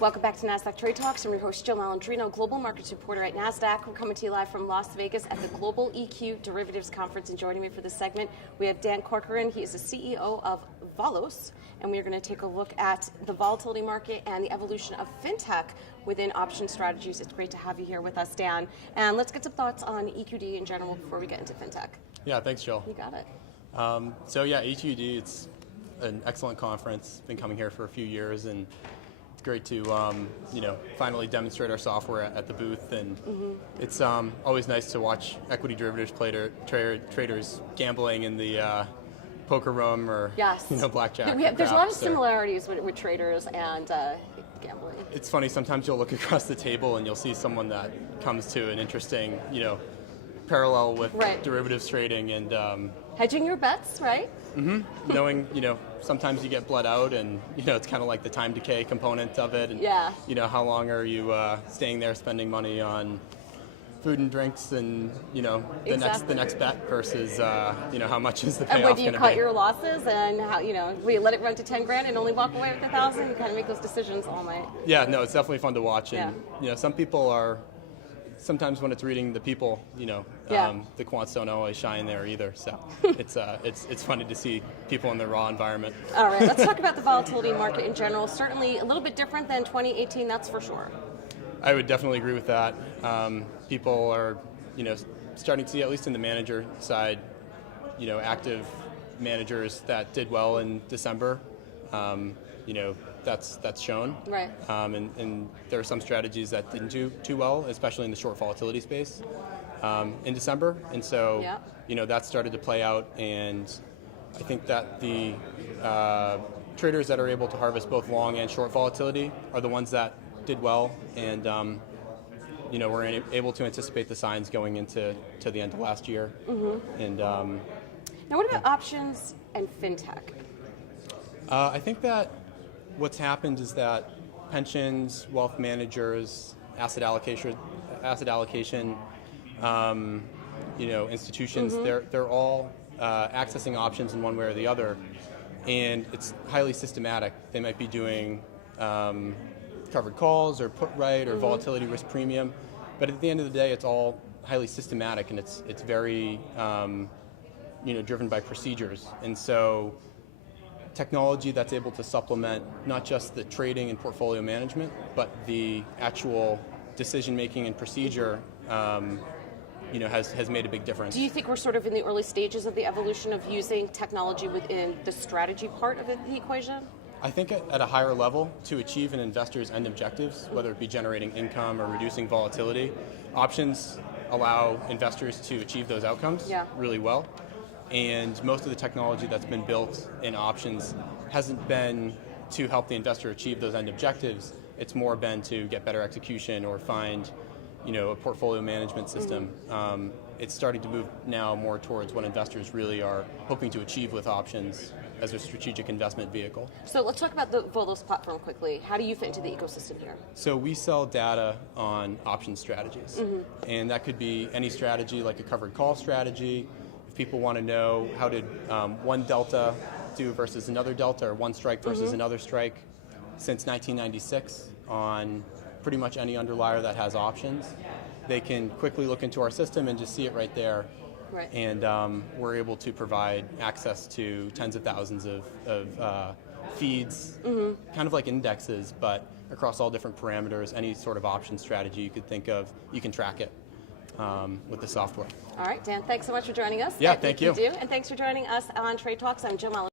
Welcome back to Nasdaq Trade Talks. I'm your host, Jill Malandrino, Global Markets Reporter at Nasdaq. We're coming to you live from Las Vegas at the Global EQ Derivatives Conference. And joining me for this segment, we have Dan Corcoran. He is the CEO of Volos. And we are going to take a look at the volatility market and the evolution of fintech within option strategies. It's great to have you here with us, Dan. And let's get some thoughts on EQD in general before we get into fintech. Yeah, thanks, Jill. You got it. EQD, it's an excellent conference. Been coming here for a few years, and it's great to finally demonstrate our software at the booth. And it's always nice to watch equity derivatives traders gambling in the poker room or blackjack. There's a lot of similarities with traders and gambling. It's funny, sometimes you'll look across the table and you'll see someone that comes to an interesting parallel with derivatives trading and hedging your bets, right? Knowing, sometimes you get bled out, and it's kind of like the time decay component of it, and how long are you staying there spending money on food and drinks, and the next bet versus how much is the payoff going to be? And when you cut your losses, and how will you let it run to 10 grand and only walk away with 1,000? You kind of make those decisions all night. Yeah, no, it's definitely fun to watch, and some people are. Sometimes when it's reading the people, the quants don't always shine there either. So it's funny to see people in the raw environment. All right, let's talk about the volatility market in general. Certainly a little bit different than 2018, that's for sure. I would definitely agree with that. People are, starting to see, at least in the manager side, active managers that did well in December. That's shown. Right. And there are some strategies that didn't do too well, especially in the short volatility space in December. And so, that started to play out. And I think that the traders that are able to harvest both long and short volatility are the ones that did well. And, we're able to anticipate the signs going into the end of last year. And now, what about options and fintech? I think that what's happened is that pensions, wealth managers, asset allocation, institutions, they're all accessing options in one way or the other, and it's highly systematic. They might be doing covered calls or put right or volatility risk premium, but at the end of the day, it's all highly systematic, and it's very driven by procedures. And so technology that's able to supplement not just the trading and portfolio management, but the actual decision making and procedure, has made a big difference. Do you think we're sort of in the early stages of the evolution of using technology within the strategy part of the equation? I think at a higher level, to achieve an investor's end objectives, whether it be generating income or reducing volatility, options allow investors to achieve those outcomes really well. And most of the technology that's been built in options hasn't been to help the investor achieve those end objectives. It's more been to get better execution or find, a portfolio management system. It's starting to move now more towards what investors really are hoping to achieve with options as a strategic investment vehicle. So let's talk about the Volos platform quickly. How do you fit into the ecosystem here? So we sell data on option strategies. And that could be any strategy like a covered call strategy. People want to know how did one delta do versus another delta, or one strike versus another strike, since 1996 on pretty much any underlier that has options. They can quickly look into our system and just see it right there. Right. And we're able to provide access to tens of thousands of feeds, kind of like indexes, but across all different parameters. Any sort of option strategy you could think of, you can track it with the software. All right, Dan, thanks so much for joining us. Yeah, thank you. And thanks for joining us on Trade Talks. I'm Jill Malandrino.